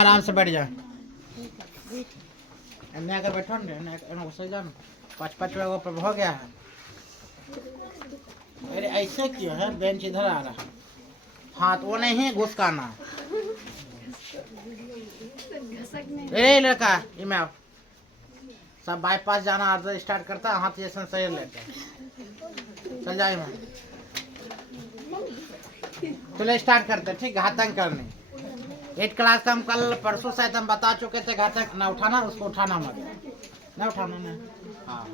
आराम से बैठ जाए। एने आकर बैठो ना, सही जाओ ना। 5-5 लोगों पर हो गया है। अरे ऐसे क्यों है? बेंच इधर आ रहा है, हाथ वो नहीं घुसकाना। ए लड़का इमे आओ, सब बाईपास जाना आर्डर स्टार्ट करता है, हाथ जैसे सही लेते चल जाए मैं। चलो स्टार्ट करते, ठीक, घातक करने। 8 क्लास का हम कल परसों शायद हम बता चुके थे, घातक ना उठाना, उसको उठाना मत, ना उठाना ना। हाँ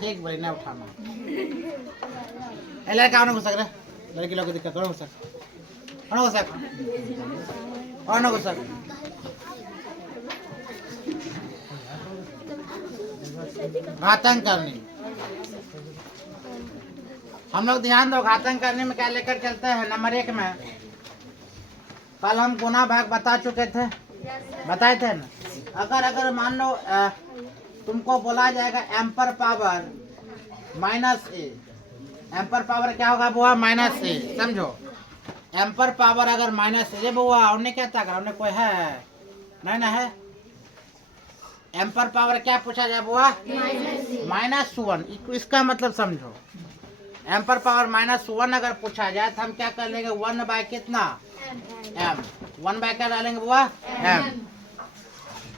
ठीक भाई, ना उठाना। लड़का और ना घुसक रहे, लड़की लोग को दिक्कत और घुसक और ना घुसक और ना घुसक। घातक करनी, हम लोग ध्यान दो, घातक करने में क्या लेकर चलते हैं। नंबर 1 में कल हम गुना भाग बता चुके थे, बताए थे ना। अगर मान लो तुमको बोला जाएगा emperor power -a, emperor power क्या होगा बुआ? -a, समझो। एम्पर पावर अगर -a बुआ, उन्हें क्या था, उन्हें कोई है नहीं ना है। एम्पर पावर क्या पूछा जाए बुआ? -1। इसका मतलब समझो, एम्पर पावर -1 अगर पूछा जाए तो हम क्या कर लेंगे? 1 बाय कितना? m। 1 बाय क्या डालेंगे बुआ? m।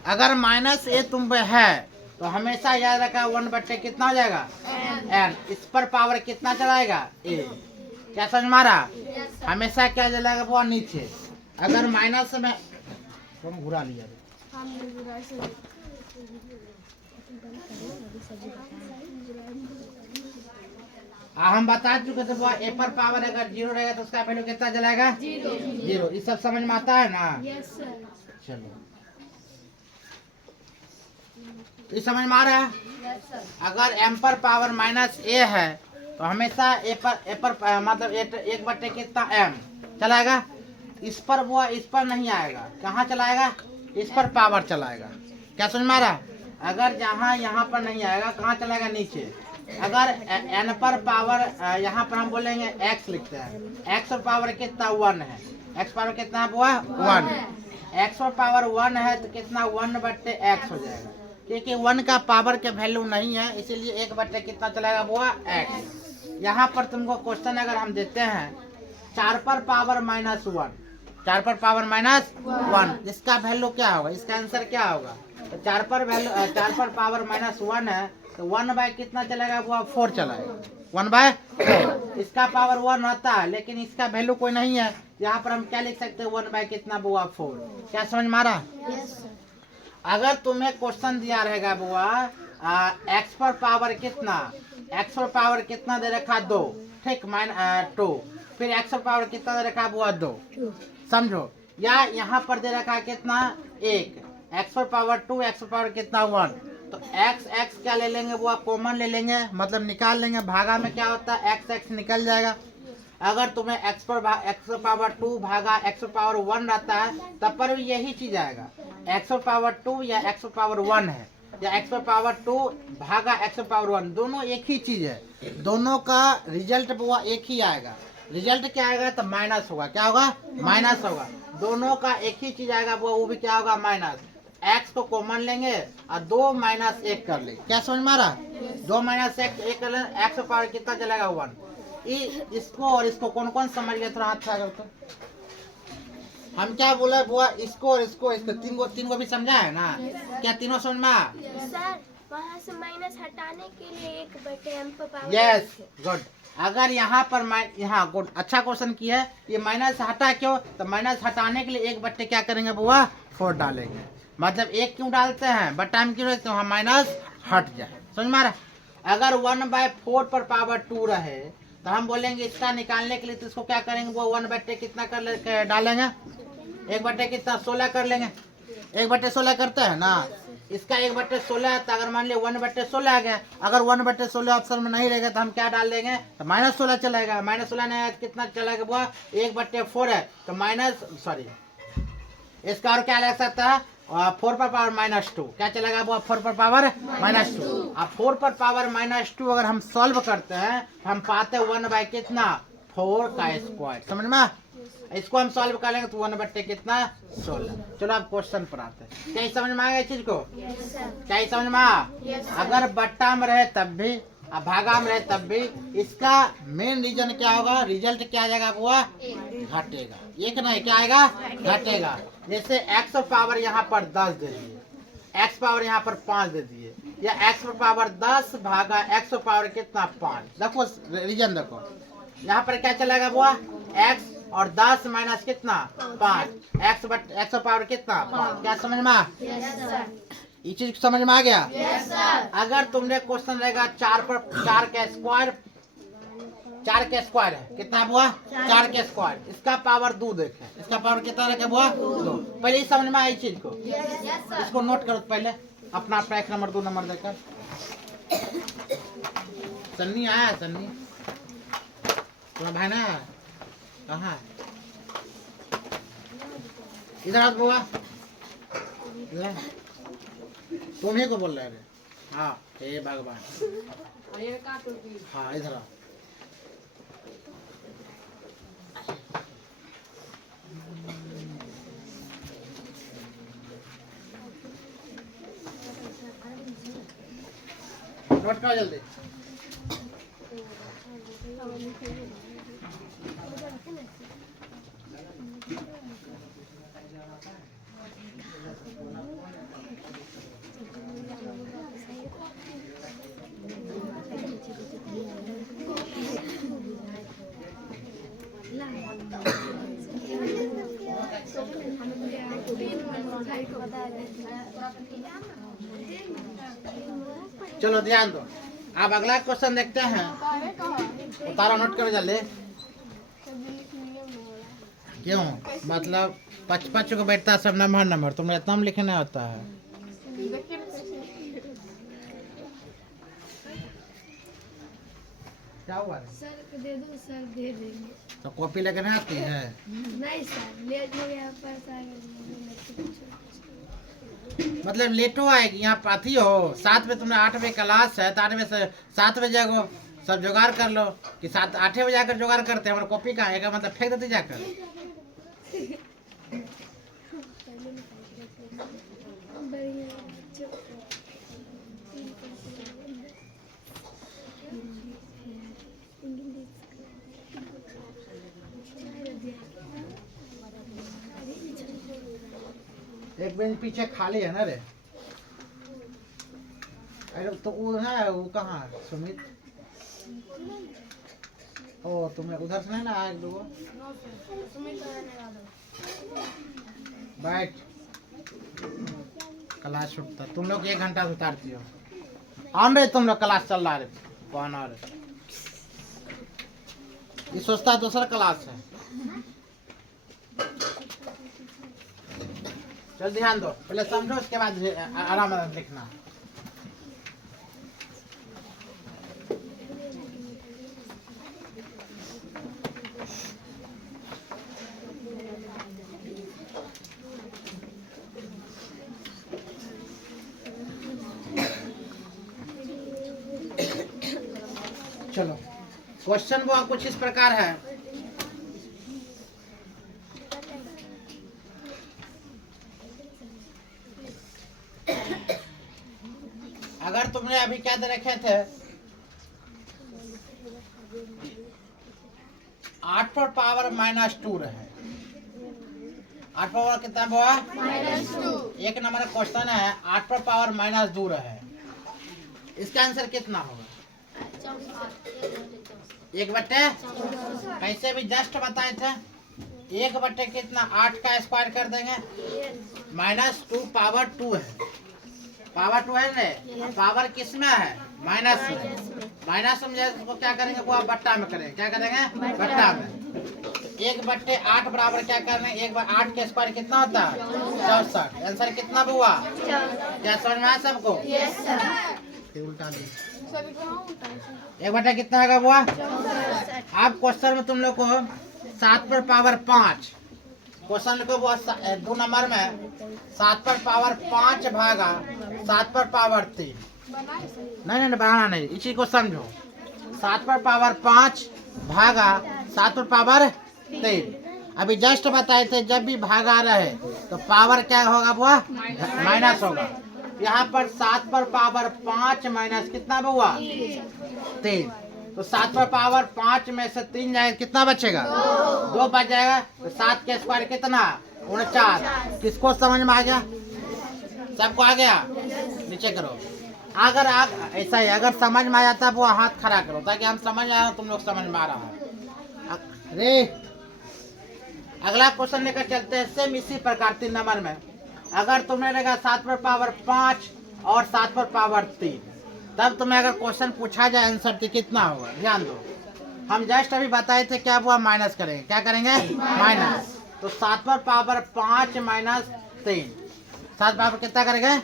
अगर -a तुम पे है तो हमेशा याद रखा 1/, कितना हो जाएगा? n। इस पर पावर कितना चलाएगा? a। क्या समझ मारा? हमेशा क्या चलाएगा बुआ? नीचे। अगर माइनस में कौन घुरा लिया? हम बता चुके थे बुआ, ए पर पावर अगर 0 रहेगा तो उसका वैल्यू कितना चलाएगा? 0। ये सब समझ में आता है ना? Yes sir. चलो, ये समझ में आ रहा है? Yes sir. अगर m पर पावर -a है तो हमेशा a पर मतलब 1/, कितना? m चलाएगा। इस पर वो इस पर नहीं आएगा, कहाँ चलाएगा? इस पर पावर चलाएगा। क्या समझ में आ रहा? अगर जहाँ यहाँ पर नहीं आएगा, कहाँ चलाएगा? नीचे। अगर n पर पावर यहाँ पर हम बोलेंगे x लिखते हैं, x पर पावर कितना? 1 है। x पावर कितना हुआ? 1। x पर पावर 1 है तो कितना? 1/x हो जाएगा, क्योंकि 1 का पावर के वैल्यू नहीं है, इसीलिए 1/, कितना चलाएगा बुआ? x। यहाँ पर तुमको क्वेश्चन अगर हम देते हैं 4 पर पावर -1, 4 पर पावर -1, इसका वैल्यू क्या होगा? इसका आंसर क्या होगा? तो 4 पर पावर -1 है तो 1 बाय कितना चलेगा बुआ? 4 चलाएगा। 1/4। इसका पावर 1 आता है, लेकिन इसका वैल्यू कोई नहीं है। यहाँ पर हम क्या लिख सकते हैं? 1 बाय कितना बुआ? 4। क्या समझ मारा? Yes sir. अगर तुम्हें क्वेश्चन दिया रहेगा बुआ x पर पावर कितना, x पर पावर कितना दे रखा? 2, ठीक, -2। फिर x पर पावर कितना दे रखा बुआ? 2, समझो। या यहाँ पर दे रखा कितना? 1। x पर पावर 2, x पर पावर कितना? 1। तो x क्या ले लेंगे बुआ? कॉमन ले लेंगे, मतलब निकाल लेंगे। भागा में क्या होता है? x निकल जाएगा। अगर तुम्हें x पर पावर 2 भागा x पर पावर 1 रहता है, तब पर भी यही चीज आएगा। x पर पावर 2 या x पर पावर 1 है, या x पर पावर 2 भागा x पर पावर 1, दोनों एक ही चीज है। दोनों का रिजल्ट वो एक ही आएगा। रिजल्ट क्या आएगा? तो माइनस होगा। क्या होगा? माइनस होगा। दोनों का एक ही चीज आएगा, वो भी क्या होगा? माइनस। x को कॉमन लेंगे और 2 - 1 कर लेंगे। क्या समझ मारा? 2 - 1 कर लेंगे, x पर पावर कितना चलेगा? 1। इसको और इसको कौन कौन समझ गया? थोड़ा हाथ खड़ा तो हम क्या बोले बुआ? इसको और इसको तीन को भी समझा है ना? क्या तीनों समझ में? सर वहाँ से माइनस हटाने के लिए 1/m पर पावर। Yes, good. अगर यहाँ पर यहाँ गुड, अच्छा क्वेश्चन किया है। ये माइनस हटा क्यों? तो माइनस हटाने के लिए 1/, क्या करेंगे बुआ? 4 डालेंगे। मतलब 1 क्यों डालते हैं? बट टाइम क्यों रखते हैं? माइनस हट जाए। समझ मारा? अगर 1/4 पर पावर 2 रहे तो हम बोलेंगे इसका निकालने के लिए, तो इसको क्या करेंगे वो? 1/, कितना कर डालेंगे? 1/, कितना? 16 कर लेंगे। 1/16 करते हैं ना? इसका 1/16 है, तो अगर मान लिया 1/16 आ गया। अगर 1/16 ऑप्शन में नहीं रहेगा तो हम क्या डाल देंगे? तो -16 चलेगा। -16 नहीं है, कितना चलेगा बुआ? 1/4 है तो इसका और क्या लग सकता है? 4 पर पावर -2, क्या चलेगा बुआ? 4 पर पावर -2। अब 4 पर पावर -2 अगर हम सॉल्व करते हैं, हम पाते हैं 1 बाय कितना? 4 का स्क्वायर। समझ में? इसको हम सॉल्व कर लेंगे तो 1/10 कितना 16। चलो अब क्वेश्चन पर आते हैं। क्या ये समझ में आएगा इस चीज को? क्या ये समझ में आ? अगर बट्टा में रहे तब भी अब भागा में रहे तब भी इसका मेन रीजन क्या होगा? रिजल्ट क्या आ जाएगा? वो घटेगा। एक नहीं क्या आएगा? घटेगा। जैसे x पावर यहाँ पर 10 दे दिए, x पावर यहाँ पर 5 दे दिए, या x पावर 10 भागा x पावर कितना 5। देखो रीजन देखो, यहाँ पर क्या चलेगा बुआ? x और 10 माइनस कितना 5, x पावर कितना 5। क्या समझ में आ? ये चीज समझ में आ गया? अगर तुमने क्वेश्चन रहेगा 4 का स्क्वायर, 4 का स्क्वायर है कितना बुआ? 4 का स्क्वायर, इसका पावर 2 देखे, इसका पावर कितना रखे बुआ? 2। पहले ही समझ में आई चीज को? इसको नोट करो पहले अपना अपना 1 नंबर 2 नंबर देकर। सन्नी आया? सन्नी तुम्हारा भाई ना कहाँ? इधर आ बुआ, तुम्हें को बोल रहे थे। हाँ हे भगवान, हाँ इधर आ। नोट करो जल्दी। चलो ध्यान दो। अब अगला क्वेश्चन देखते हैं। उतारो नोट करो जल्दी। क्यों? मतलब 5 को बैठता है सब नंबर, तुम्हें इतना लिखना होता है। क्या हुआ? सर दे दो, सर दे देंगे। तो कॉपी लेकर आती है? नहीं सर, लेट हो गया पैसा। मतलब लेटो आएगी यहाँ पाती हो। 7 बजे तुमने 8 बजे क्लास है तो 8 बजे से 7 बजे जागो, सब जुगाड़ कर लो कि 8 बजे आकर जुगाड़ करते हैं। हमारा कॉपी कहाँ है? मतलब फेंक देते जाकर। एक बेंच पीछे खाली है ना रे? अरे तो वो है, वो कहाँ है? सुमित? ओ तुम्हें उधर से नहीं ना आया? 2 बैठ, क्लास छूटता। तुम लोग 1 घंटा से उतारती हो। आम रे तुम लोग क्लास चल रहा है कौन? और ये सोचता है दूसरा क्लास है। चल ध्यान दो, पहले समझो उसके बाद आराम आराम लिखना। चलो क्वेश्चन वो कुछ इस प्रकार है। अगर तुमने अभी क्या दे रखे थे? 8 पर पावर -2 रहे। 8 पावर कितना हुआ? -2। 1 नंबर क्वेश्चन है, 8 पर पावर -2 रहे। इसका आंसर कितना होगा? 1/, कैसे भी जस्ट बताए थे। 1/, कितना 8 का स्क्वायर कर देंगे। -2 पावर 2 है, पावर 2 है ना? पावर किस में है? माइनस में। माइनस में इसको क्या करेंगे? वो बट्टा में करेंगे। क्या करेंगे? बट्टा में। 1/8 बराबर क्या करना है? 1/8 का स्क्वायर कितना होता है? 64। आंसर कितना हुआ? क्या समझ में आया सबको? उल्टा 1/, कितना होगा हुआ? अब क्वेश्चन में तुम लोग को 7 पर पावर 5 क्वेश्चन लिखो। वो 2 नंबर में 7 पर पावर 5 भागा 7 पर पावर 3। नहीं बढ़ाना नहीं, इसी को समझो। 7 पर पावर 5 भागा 7 पर पावर 3। अभी जस्ट बताए थे जब भी भागा रहे तो पावर क्या होगा बुआ? माइनस होगा। यहाँ पर 7 पर पावर 5 माइनस कितना हुआ? 3। तो 7 पर पावर 5 में से 3 जाएगा, कितना बचेगा? 2 बच जाएगा। तो 7 के स्क्वायर कितना? 49। किसको समझ में आ गया? सबको आ गया? नीचे करो। अगर आप ऐसा ही अगर समझ में आ जाता है वो हाथ खड़ा करो ताकि हम समझ आए, तुम लोग समझ में आ रहा है। अरे अगला क्वेश्चन लेकर चलते हैं सेम इसी प्रकार 3 नंबर में। अगर तुमने रहेगा 7 पर पावर 5 और 7 पर पावर 3, तब तुम्हें अगर क्वेश्चन पूछा जाए आंसर तो कितना होगा? ध्यान दो, हम जस्ट अभी बताए थे क्या हुआ? माइनस करेंगे। क्या करेंगे? माइनस। तो 7 पर पावर 5 माइनस 3, 7 पावर कितना करेंगे?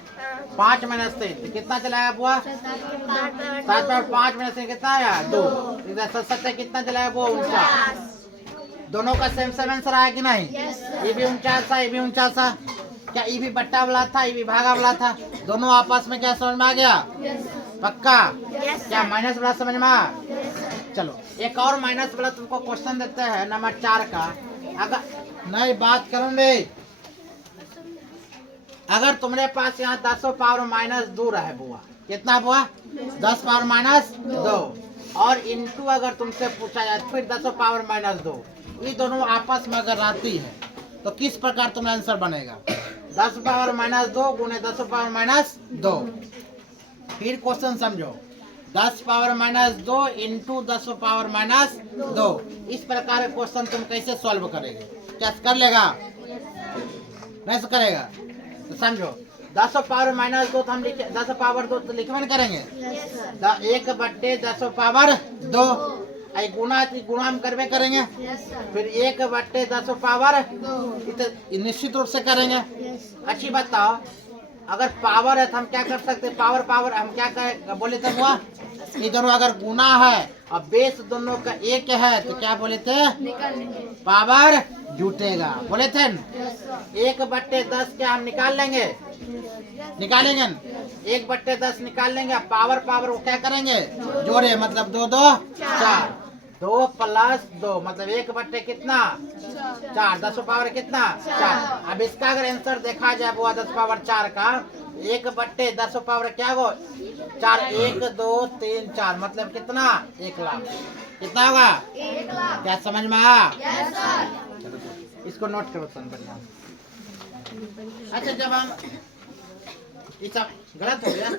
5 माइनस 3, तो कितना चलाएगा बुआ? 7 पर 5 माइनस 3 कितना आया? 2। इधर 7 कितना चलाएगा बुआ? 49। दोनों का सेम सेम आंसर आया कि नहीं? ये भी 49 था, ये भी 49 था। क्या ये भी बट्टा वाला था, ये भी भागा वाला था? दोनों आपस में क्या समझ में आ गया? पक्का? क्या माइनस वाला समझ में आ? चलो एक और माइनस वाला तुमको क्वेश्चन देते हैं नंबर 4 का। अगर नहीं बात करूंगे, अगर तुम्हारे पास यहाँ 10 पावर माइनस 2 रहे बुआ, कितना बुआ? 10 पावर माइनस 2, और इंटू अगर तुमसे पूछा जाए फिर 10 पावर माइनस 2, ये दोनों आपस में अगर आती है तो किस प्रकार तुम्हारा आंसर बनेगा? 10 पावर माइनस 2 गुने 10 पावर माइनस 2। फिर क्वेश्चन समझो, 10 power minus 2 into 10 power minus 2। इस प्रकार का क्वेश्चन तुम कैसे सॉल्व करेंगे? क्या कर लेगा? नहीं करेगा? तो समझो 10 पावर माइनस 2 तो हम लिखे 10 पावर 2 तो लिखवन करेंगे। 1/10 पावर 2 गुना गुणा हम करवे करेंगे। फिर 1/10 पावर निश्चित रूप से करेंगे। अच्छी बताओ, अगर पावर है तो हम क्या कर सकते हैं? पावर पावर हम क्या बोले थे हुआ? ये दोनों अगर गुना है और बेस दोनों का एक है तो क्या बोले थे? पावर जुटेगा, बोले थे। 1/10 क्या हम निकाल लेंगे? निकालेंगे 1/10 निकाल लेंगे। पावर पावर वो क्या करेंगे? जोड़े, मतलब 2 2 4, 2 प्लस 2 मतलब 1/10 कितना? 4। 10 पावर कितना? 4। अब इसका अगर आंसर देखा जाए वो 10 पावर 4 का, 1/10 पावर क्या हो? 4। 1 2 3 4 मतलब कितना? 1 लाख। कितना होगा? 1 लाख। क्या समझ में आया? इसको नोट करो सन बढ़िया। अच्छा जब हम ये सब गलत हो गया,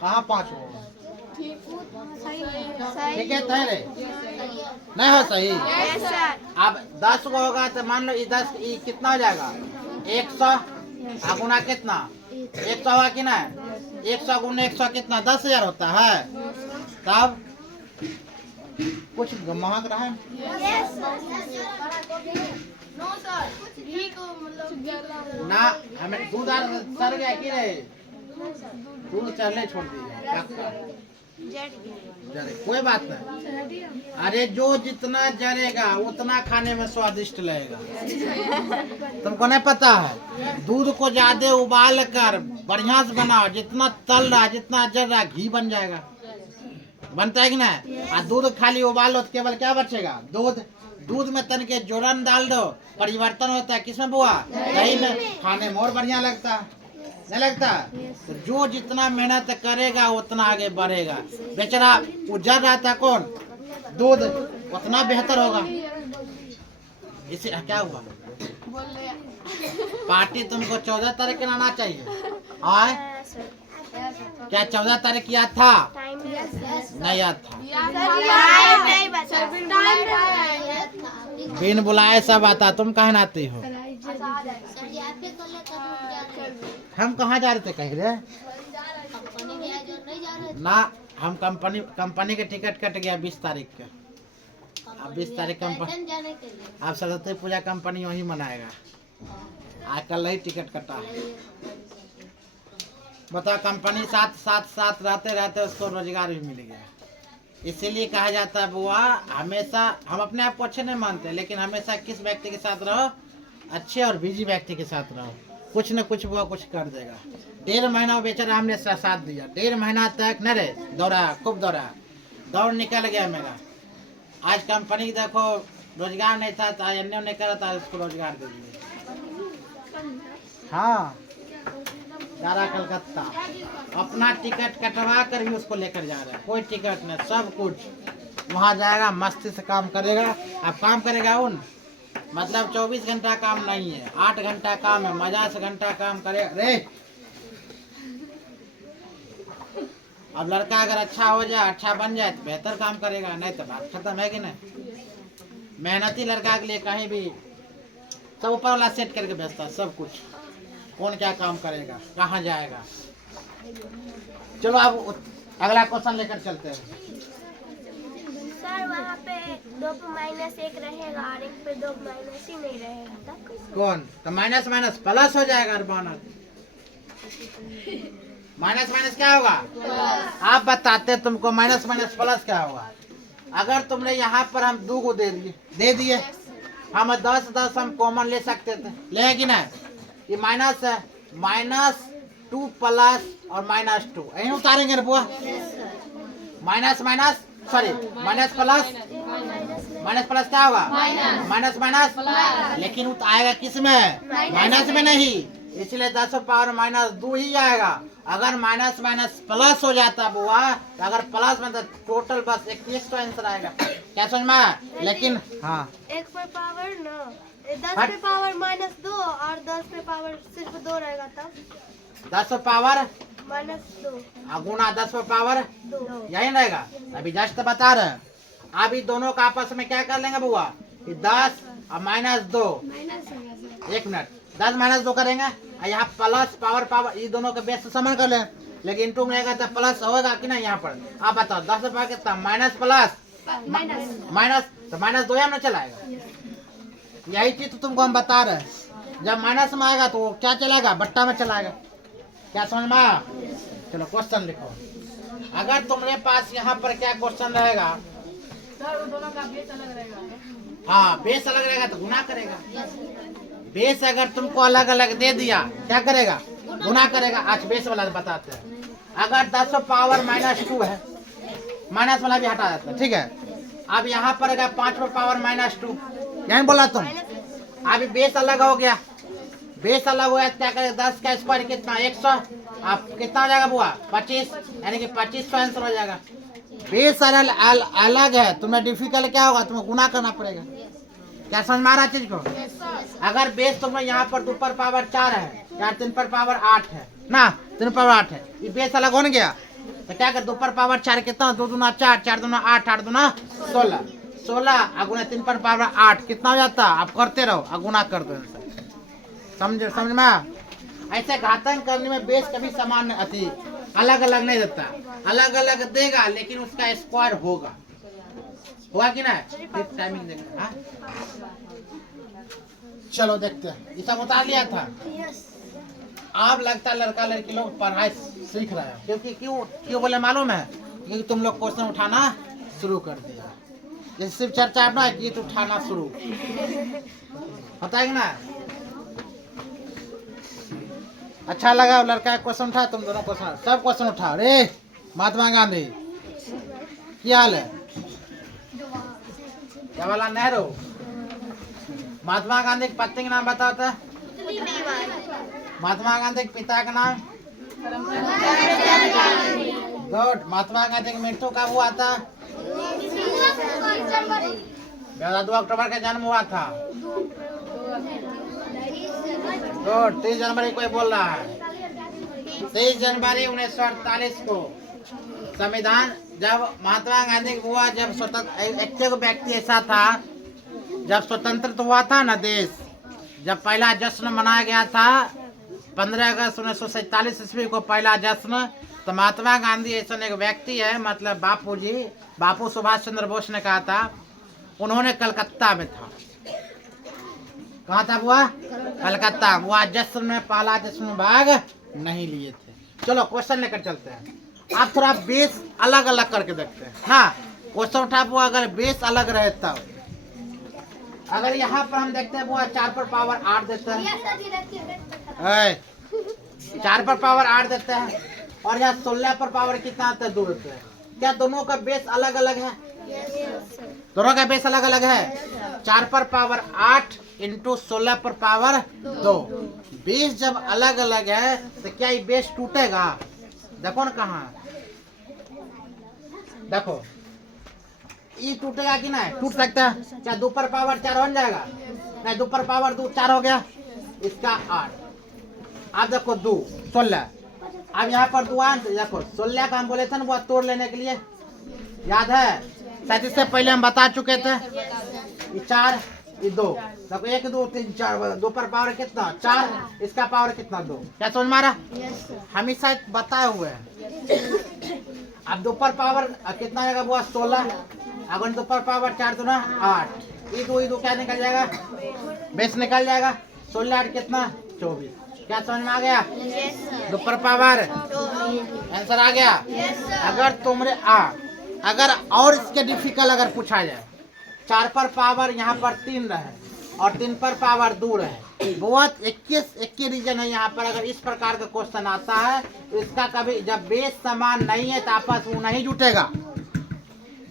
कहाँ 5 होगा? ठीक है तैरे नहीं हो सही। अब 10 को होगा तो मान लो ये 10 ये कितना हो जाएगा? 100 गुना कितना? 100 होगा कि ना? 100 गुना 100 कितना? 10,000 होता है। तब कुछ महक रहा है ना? हमें दूध सर गया कि नहीं? दूध चढ़ने छोड़ दिए, कोई बात नहीं। अरे जो जितना जरेगा उतना खाने में स्वादिष्ट लगेगा। तुमको नहीं पता है? दूध को ज्यादा उबाल कर बढ़िया से बनाओ, जितना तल रहा जितना जल रहा घी बन जाएगा। बनता है कि नहीं? और दूध खाली उबाल लो तो केवल क्या बचेगा? दूध। दूध में तन के जोड़न डाल दो, परिवर्तन होता है किसमें बुआ? दही में। खाने में और बढ़िया लगता है, नहीं लगता? तो जो जितना मेहनत करेगा उतना आगे बढ़ेगा। बेचारा उजर रहा था कौन? दूध, उतना बेहतर होगा। इसे क्या हुआ? पार्टी तुमको 14 तारीख के लाना चाहिए। और क्या 14 तारीख याद था? नहीं याद था। बिन बुलाए सब आता, तुम कहाँ आती हो? हम कहाँ जा रहे थे? कह रहे ना, हम कंपनी के टिकट कट गया 20 तारीख के। अब 20 तारीख अब सरस्वती पूजा कंपनी वही मनाएगा। आज कल ही टिकट कटा है। बताओ, कंपनी साथ रहते रहते उसको रोजगार भी मिल गया। इसीलिए कहा जाता है बुआ, हमेशा हम अपने आप को अच्छे नहीं मानते, लेकिन हमेशा किस व्यक्ति के साथ रहो? अच्छे और बिजी व्यक्ति के साथ रहो। कुछ न कुछ बुआ कुछ कर देगा। 1.5 महीना बेचारा हमने साथ दिया। 1.5 महीना तक न रे दौड़ा, खूब दौड़ा, दौड़ निकल गया मेरा। आज कंपनी देखो रोजगार नहीं था तो अन्य ने करा था, उसको रोजगार दे दिए। हाँ, जा रहा कलकत्ता, अपना टिकट कटवा कर भी उसको लेकर जा रहा है, कोई टिकट नहीं, सब कुछ वहाँ जाएगा, मस्ती से काम करेगा। अब काम करेगा उन मतलब 24 घंटा काम नहीं है, 8 घंटा काम है, मजा से घंटा काम करे रे। अब लड़का अगर अच्छा हो जाए, अच्छा बन जाए तो बेहतर काम करेगा, नहीं तो बात खत्म है कि नहीं। मेहनती लड़का के लिए कहीं भी सब ऊपर वाला सेट करके भेजता है सब कुछ, कौन क्या काम करेगा, कहाँ जाएगा। चलो अब अगला क्वेश्चन लेकर चलते हैं। सर वहाँ पे 2 पे -1 रहेगा और 1 पे 2 माइनस ही नहीं रहेगा, तब कैसे? कौन तो माइनस माइनस प्लस हो जाएगा बोनस। माइनस माइनस क्या होगा आप बताते तुमको, माइनस माइनस प्लस क्या होगा। अगर तुमने यहाँ पर हम 2 को दे दिए, हम 10 हम कॉमन ले सकते थे, ले कि नहीं। ये माइनस है, -2 प्लस और -2 यही उतारेंगे बुआ। Minus minus sorry minus plus क्या होगा माइनस माइनस, लेकिन वो आएगा किस में, माइनस में नहीं, इसलिए 10 पावर -2 ही आएगा। अगर माइनस माइनस प्लस हो जाता बुआ, तो अगर प्लस में तो टोटल बस 21 का आंसर आएगा। क्या समझ में। लेकिन हाँ 1 पे पावर न 10 पे पावर -2 और 10 पे पावर सिर्फ 2 रहेगा, तब 10 पावर -2 गुना 10 पावर 2 यही रहेगा। अभी जस्ट बता रहे हैं, अभी दोनों का आपस में क्या कर लेंगे बुआ, 10 और -2, 1 मिनट 10 -2 करेंगे, और यहाँ प्लस पावर पावर ये दोनों के बेस से समान कर ले, लेकिन इंटू में आएगा तो प्लस होगा कि नहीं। यहाँ पर आप बताओ 10 पे पावर कितना, माइनस प्लस माइनस, तो -2 यहाँ में चलाएगा। यही चीज तो तुमको हम बता रहे हैं, जब माइनस में आएगा तो वो क्या चलाएगा, बट्टा में चलाएगा। क्या समझ में। चलो क्वेश्चन लिखो। अगर तुम्हारे पास यहाँ पर क्या क्वेश्चन रहेगा, दोनों का बेस अलग रहेगा। हाँ बेस अलग रहेगा तो गुना करेगा। बेस अगर तुमको अलग अलग दे दिया क्या करेगा, गुना करेगा। आज बेस वाला बताते हैं। अगर 10 पावर -2 है, माइनस वाला भी हटा देता है, ठीक है। अब यहाँ पर अगर 5 पावर -2, यही बोला तुम। अभी बेस अलग हो गया, बेस अलग हुआ क्या करेगा, 10 का स्क्वायर कितना 100, आप कितना हो जाएगा बुआ 25, यानी कि 2500 आंसर हो जाएगा। बेस अलग है, तुम्हें डिफिकल्ट क्या होगा, तुम्हें गुना करना पड़ेगा। क्या समझ में आ रहा चीज को। अगर बेस तुम्हें यहाँ पर 2 पर पावर 4 है, या 3 पर पावर 8 है ना, 3 पर 8 है, ये बेस अलग हो गया। तो क्या कर 2 पर पावर 4 कितना, 2 दूना 4, 4 दूना 8, 8 दूना 16, 16 अगुना 3 पर पावर 8 कितना हो जाता, आप करते रहो अगुना कर दो। समझ में। ऐसे घातन करने में बेस कभी समान अति अलग अलग नहीं देता, अलग अलग देगा लेकिन उसका स्क्वायर होगा कि ना। टाइमिंग देखना। हाँ? चलो देखते हैं, ये सब उतार लिया था। आप लगता है लड़का लड़की लोग पढ़ाई सीख रहे हैं, क्योंकि क्यों बोले मालूम है, क्योंकि तुम लोग क्वेश्चन उठाना शुरू कर दिया। जैसे सिर्फ चर्चा अपना गीत उठाना शुरू होता है ना। अच्छा लगा लड़का क्वेश्चन उठा, तुम दोनों क्वेश्चन सब क्वेश्चन उठा। रे महात्मा गांधी क्या हाल है, जवाहरलाल नेहरू। महात्मा गांधी के पत्नी का नाम बताओ तो। महात्मा गांधी के पिता का नाम, गुड। महात्मा गांधी की मृत्यु कब हुआ था, 2 अक्टूबर का जन्म हुआ था। गुड। 30 जनवरी कोई बोल रहा है, 23 जनवरी 1948 को संविधान, जब महात्मा गांधी हुआ, जब स्वतंत्र एक व्यक्ति ऐसा था, जब स्वतंत्र हुआ था ना देश, जब पहला जश्न मनाया गया था 15 अगस्त 1947 ईस्वी को पहला जश्न, तो महात्मा गांधी ऐसा एक व्यक्ति है, मतलब बापू सुभाष चंद्र बोस ने कहा था, उन्होंने कलकत्ता में था। कहाँ था बुआ, कलकत्ता। बुआ जश्न में पहला जश्न में भाग नहीं लिए थे। चलो क्वेश्चन लेकर चलते हैं। आप थोड़ा बेस अलग अलग करके देखते हैं। हाँ क्वेश्चन उठा बुआ, अगर बेस अलग रहे तब। अगर यहाँ पर हम देखते हैं बुआ 4 पर पावर 8 देते हैं, 4 पर पावर 8 देते हैं, और यहाँ 16 पर पावर कितना आता है 2 देते हैं। क्या दोनों का बेस अलग अलग है, दोनों का बेस अलग अलग है। 4 पर पावर 8 इंटू 16 पर पावर 2। बेस जब अलग अलग है तो क्या ये बेस टूटेगा? देखो ना कहाँ, देखो ये टूटेगा कि नहीं? टूट सकता है। क्या 2 पर पावर 4 बन जाएगा? नहीं, 2 पर पावर 2 4 हो गया, इसका 8। अब देखो 2 16। अब यहाँ पर 2 आए, देखो 16 का हम बोले थे ना वो तोड़ लेने के लिए, याद है? शायद इससे पहले हम बता चुके थे। ये 4 ये 2, देखो 1 2 3 4, 2 पर पावर कितना 4, इसका पावर कितना 2। क्या समझ में आ रहा? हम इस शायद बताए हुए हैं। अब 2 पर पावर कितना आएगा वो 16, अगर 2 पर पावर 4 तो ना 8, ये दो क्या निकल जाएगा? बेस निकल जाएगा। 16 8 कितना 24। क्या समझ में आ गया? 2 पर पावर आंसर आ गया। अगर तुमरे अगर और इसके डिफिकल्ट अगर पूछा जाए, 4 पर पावर यहाँ पर 3 रहे और 3 पर पावर 2 रहे, बहुत 21 रीजन है यहाँ पर। अगर इस प्रकार का क्वेश्चन आता है तो इसका कभी, जब बेस समान नहीं है तो आपस में नहीं जुटेगा।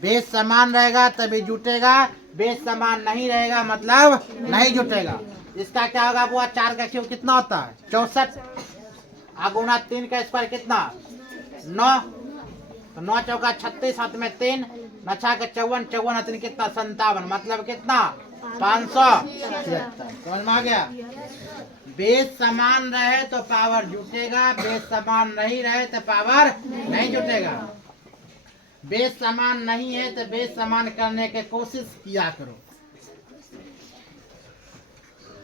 बेस समान रहेगा तभी जुटेगा, बेस समान नहीं रहेगा मतलब नहीं जुटेगा। इसका क्या होगा? वो 4 का क्यूब कितना होता है 64, गुना 3 का स्क्वायर कितना 9, तो 9 चौका 36, हाथ में 3, 9 छा के 54, 54 हाथ में कितना 57, मतलब कितना 576। समझ में आ गया? बेस समान रहे तो पावर जुटेगा, बेस समान नहीं रहे तो पावर नहीं जुटेगा। बेस समान नहीं है तो बेस समान करने की कोशिश किया करो।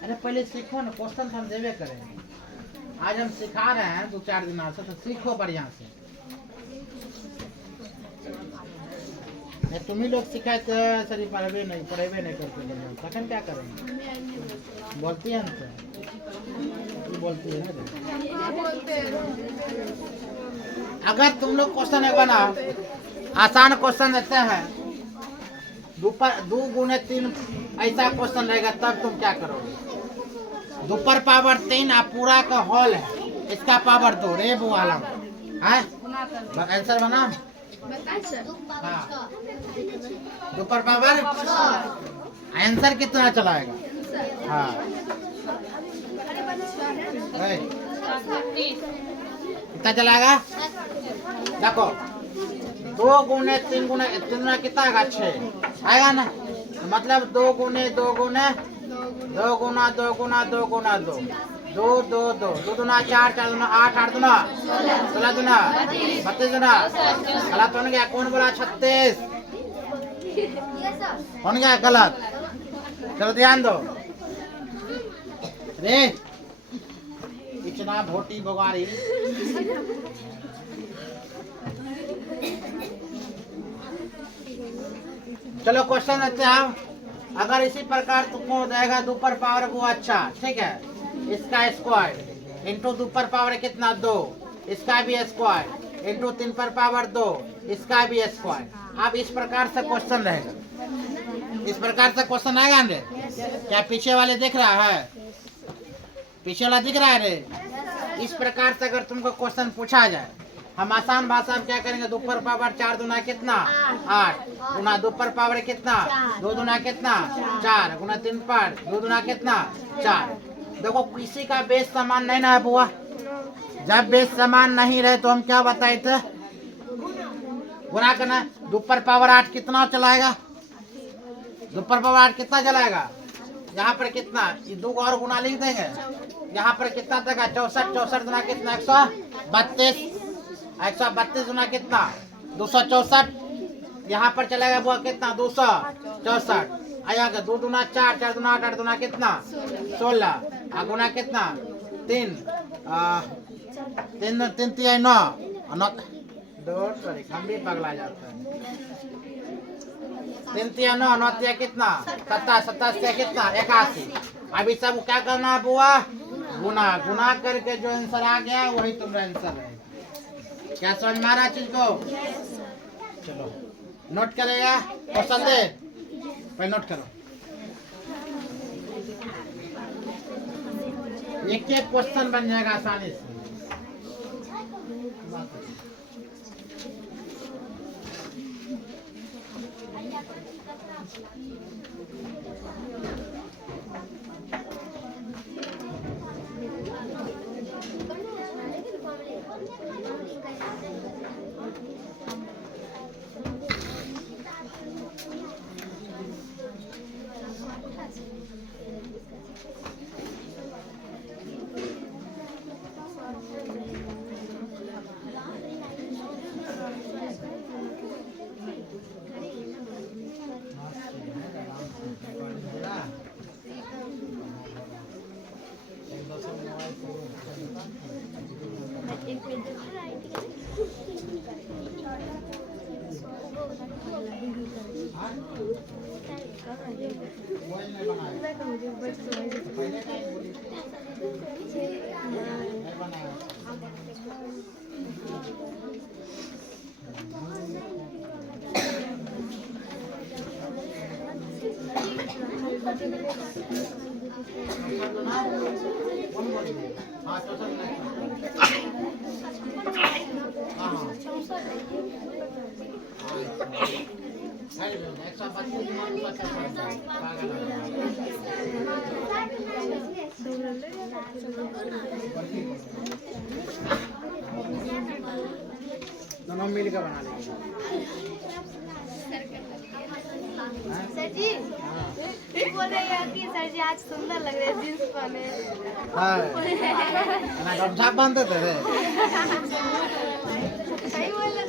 अरे पहले सीखो ना, क्वेश्चन हम देवे करेंगे। आज हम सिखा रहे हैं 2-4 दिन से, तो सीखो बढ़िया से। तुम ही लोग सिखाए तो सर पढ़ेबे नहीं करते बढ़िया, तखन क्या करेंगे? बोलती है ना, बोलती है ना। अगर तुम लोग क्वेश्चन एक बनाओ, आसान क्वेश्चन देते हैं, 2 गुने 3 ऐसा क्वेश्चन रहेगा, तब तुम क्या करोगे? 2 पर पावर 3 पूरा का हॉल है, इसका पावर 2 रे वो वाला है। आंसर बना हाँ, 2 पर पावर आंसर कितना चलाएगा? हाँ कितना चलाएगा? देखो 2 गुने 3 गुने 3 कितना आएगा 6 आएगा ना, मतलब 2 गुने 2 गुने 2 गुना 2 गुना 2 गुना 2 2 2 2 2 दुना 4 4 दुना 8 8 दुना 16 दुना 32 दुना गलत हो गया। कौन बोला 36? कौन गया गलत? चलो ध्यान दो रे, इतना भोटी बगारी। चलो क्वेश्चन देते हैं। अगर इसी प्रकार तुमको देगा 2 पर पावर वो अच्छा, ठीक है, इसका स्क्वायर इंटू 2 पर पावर कितना 2, इसका भी स्क्वायर इंटू 3 पर पावर 2, इसका भी स्क्वायर। अब इस प्रकार से क्वेश्चन रहेगा, इस प्रकार से क्वेश्चन आएगा रे। क्या पीछे वाले दिख रहा है? पीछे वाला दिख रहा है रे? इस प्रकार से अगर तुमको क्वेश्चन पूछा जाए, हम आसान भाषा में क्या करेंगे? 2 पर पावर 4 दुना कितना 8, गुना 2 पर पावर कितना 2 दुना कितना 4, गुना 3 पर 2 दुना कितना 4। देखो किसी का बेस समान नहीं ना है बुआ। जब बेस समान नहीं रहे तो हम क्या बताए थे? गुना करना। 2 पर पावर 8 कितना चलाएगा? 2 पर पावर 8 कितना चलाएगा? यहाँ पर कितना, ये 2 और गुना लिख देंगे। यहाँ पर कितना तक है 64, 64 गुना कितना 132, 132 गुना कितना 264। यहाँ पर चलेगा वो कितना 264। आया 2 दुना 4, 4 दुना 8, 8 दुना कितना 16, गुना कितना 3 3 3 3 9 2, सॉरी हम भी पगला जाता है। 3 3 9 9 3 कितना 27, 27 कितना 81। अभी सब क्या करना है बुआ? गुना। गुना करके जो आंसर आ गया वही तुम्हारा आंसर रहेगा। क्या समझ में आ रहा चीज को? चलो नोट करेगा क्वेश्चन दे, पहले नोट करो। एक क्वेश्चन बन जाएगा आसानी से। एक मिनट दोनों मिल के बना लेंगे। सर जी बोल रहे हैं कि सर जी आज सुंदर लग रहे हैं जींस पहने। ना गमछा बांधते थे रे। सही बोल रहे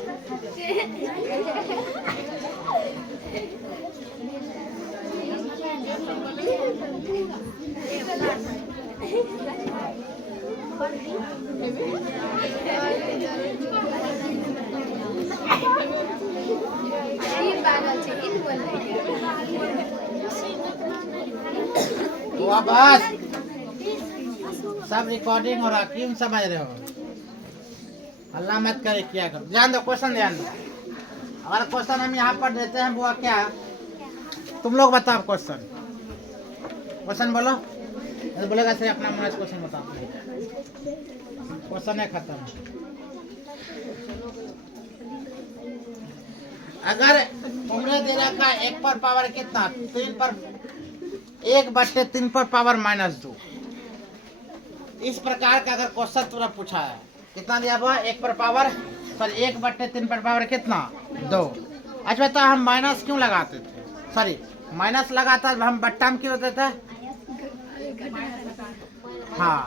तो बस सब रिकॉर्डिंग हो रहा, क्यों समझ रहे हो? अल्लाह मत करे, क्या करो, ध्यान दो, क्वेश्चन ध्यान दो। अगर क्वेश्चन हम यहाँ पर देते हैं वो क्या, तुम लोग बताओ क्वेश्चन। क्वेश्चन बोलो, तो बोलेगा सर अपना मन क्वेश्चन बताओ। क्वेश्चन है खत्म। अगर उम्र दे रखा है 1 पर पावर कितना, 3 पर 1/3 पर पावर -2। इस प्रकार का अगर क्वेश्चन तुमने पूछा है, कितना दिया हुआ 1 पर पावर, सॉरी 1/3 पर पावर कितना 2। अच्छा बता, हम माइनस क्यों लगाते थे, सॉरी माइनस लगाता हम बट्टा में क्यों होते थे? हाँ,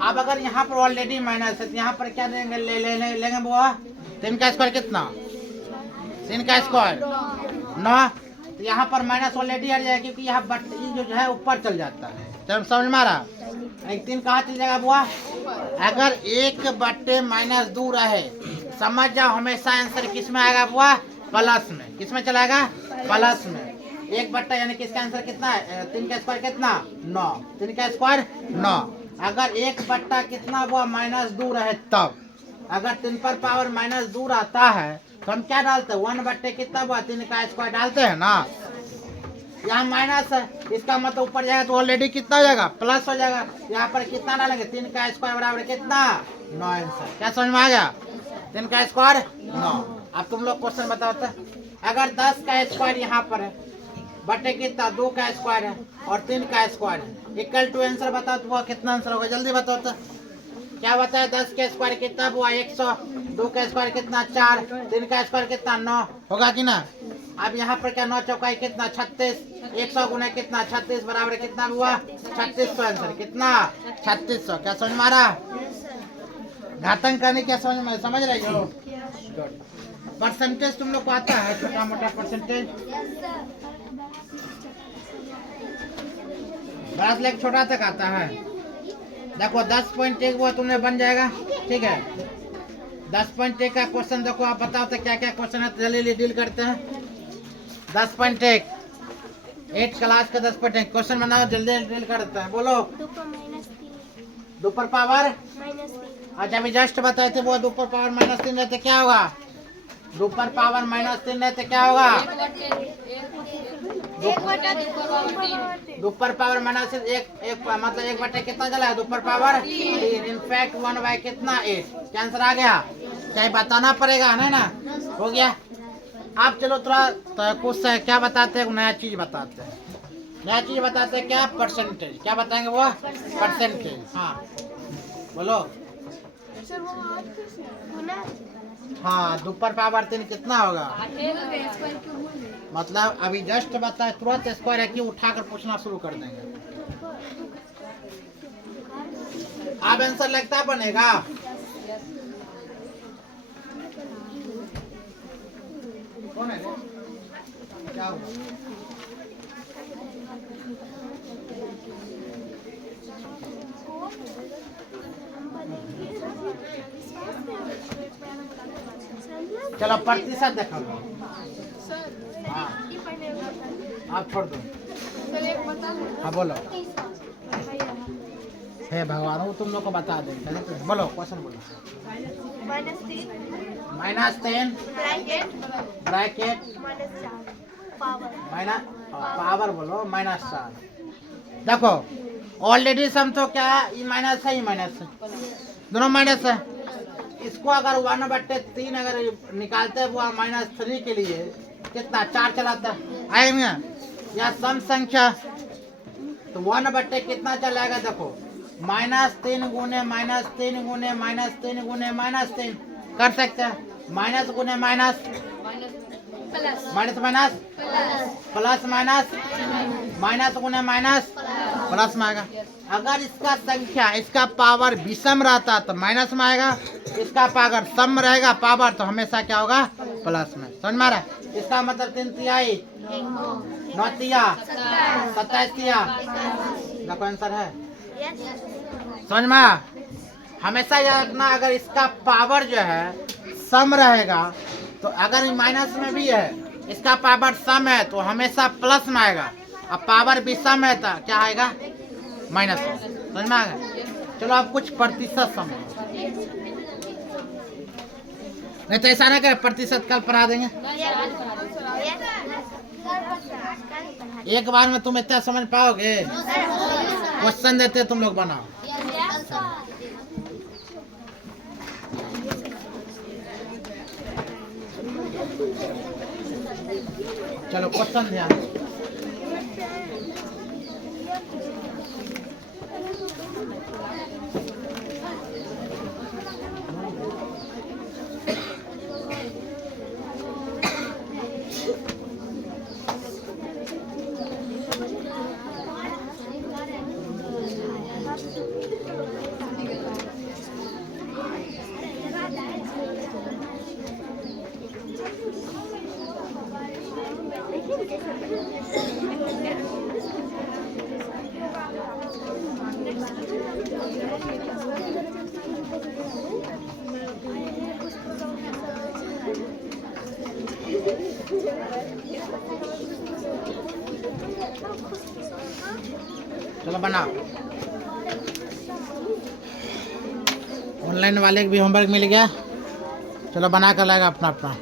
अब अगर यहाँ पर ऑलरेडी माइनस है तो यहाँ पर क्या देंगे, लेंगे बुआ 3 का स्क्वायर कितना, 3 का स्क्वायर 9। तो यहाँ पर माइनस ऑलरेडी हट जाएगा क्योंकि यहाँ जो है ऊपर चल जाता है। तो समझ में आ रहा, 3 कहाँ चल जाएगा बुआ? अगर 1/-2 रहे, समझ जाओ हमेशा आंसर किस में आएगा बुआ? प्लस में। किस में चलाएगा? प्लस में। 1/, यानी कि इसका आंसर कितना है? 3 का स्क्वायर कितना 9, 3 का स्क्वायर 9। अगर 1/, कितना हुआ -2 रहे तब, अगर 3 पर पावर -2 आता है तो हम क्या डालते हैं? 1/, कितना हुआ 3 का स्क्वायर डालते हैं ना। यहाँ माइनस है, इसका मतलब ऊपर जाएगा तो ऑलरेडी कितना हो जाएगा? प्लस हो जाएगा। यहाँ पर कितना डालेंगे? 3 का स्क्वायर बराबर कितना 9 आंसर। क्या समझ में आ गया? 3 का स्क्वायर 9। अब तुम लोग क्वेश्चन बताओ तो, अगर 10 का स्क्वायर यहाँ पर है, बटे कितना 2 का स्क्वायर है और 3 का स्क्वायर है, इक्वल टू आंसर बताओ तो वो कितना आंसर होगा? जल्दी बताओ तो। क्या बताया? 10 का स्क्वायर कितना हुआ 100, 2 का स्क्वायर कितना 4, 3 का स्क्वायर कितना 9 होगा कि ना। अब यहाँ पर क्या 9 चौकाई कितना 36, 100 गुना कितना 36 बराबर कितना हुआ 3600 आंसर कितना 3600। क्या समझ में आ रहा? घातन करने क्या समझ रही हो? परसेंटेज तुम लोग को आता है? छोटा मोटा परसेंटेज बड़ा से लेकर छोटा तक आता है। देखो 10.1 वो तुमने बन जाएगा, ठीक है। 10.1 का क्वेश्चन देखो, आप बताओ तो क्या क्या क्वेश्चन है, जल्दी डील करते हैं। 10.1 8 क्लास का 10.1 क्वेश्चन बनाओ, जल्दी डील करते हैं। बोलो। 2 पर पावर -3। अच्छा अभी जस्ट बताए थे वो 2 पर पावर -3 रहते क्या होगा? 2 पर पावर -3 रहते क्या होगा? 2 पर पावर -1 मतलब 1/, कितना चला है 2 पर पावर 3। इनफैक्ट 1/, कितना 8। क्या आंसर आ गया? चाहे बताना पड़ेगा, है ना? हो गया। आप चलो थोड़ा तो कुछ क्या बताते हैं, नया चीज बताते हैं। नया चीज बताते हैं क्या? परसेंटेज। क्या बताएंगे वो? परसेंटेज। हाँ बोलो। सर वो आज कैसे गुना हाँ 2 पर पावर 3 कितना होगा? मतलब अभी जस्ट बताए तुरंत स्क्वायर है कि उठाकर पूछना शुरू कर देंगे। अब आंसर लगता बनेगा। कौन है रे? क्या हुआ? चलो प्रतिशत देखो। सर हाँ ये पढ़ने में आप छोड़ दो। सर एक बता दो। हाँ बोलो। हे भगवान वो तुम लोग को बता दें। बोलो क्वेश्चन बोलो। -3 bracket bracket -4 power minus power बोलो -4। देखो ऑलरेडी सम तो क्या ये माइनस है, ये माइनस है, दोनों माइनस है। इसको अगर 1/3 अगर निकालते हैं वो -3 के लिए कितना 4 चलाता है आएगा या सम संख्या तो 1/3 कितना चलाएगा? देखो -3 गुने -3 गुने -3 गुने -3 कर सकते हैं। माइनस गुने minus minus minus plus minus minus गुने माइनस प्लस में आएगा। अगर इसका संख्या इसका पावर विषम रहता तो माइनस में आएगा, इसका पावर सम रहेगा पावर तो हमेशा क्या होगा? प्लस में। समझ में आ रहा है? इसका मतलब 3 तिहाई 9 तिया 27 तिया देखो आंसर है। समझ में आया? हमेशा याद रखना अगर इसका पावर जो है सम रहेगा तो अगर माइनस में भी है इसका पावर सम है तो हमेशा प्लस में आएगा, अब पावर भी सम है तो क्या आएगा? माइनस। समझ में आ गया? चलो आप कुछ प्रतिशत समझो, नहीं तो ऐसा ना करे प्रतिशत कल पढ़ा देंगे। एक बार में तुम इतना समझ पाओगे? क्वेश्चन देते तुम लोग बनाओ। चलो क्वेश्चन ध्यान दो। चलो बनाओ। ऑनलाइन वाले को भी होमवर्क मिल गया। चलो बना कर लाएगा अपना अपना।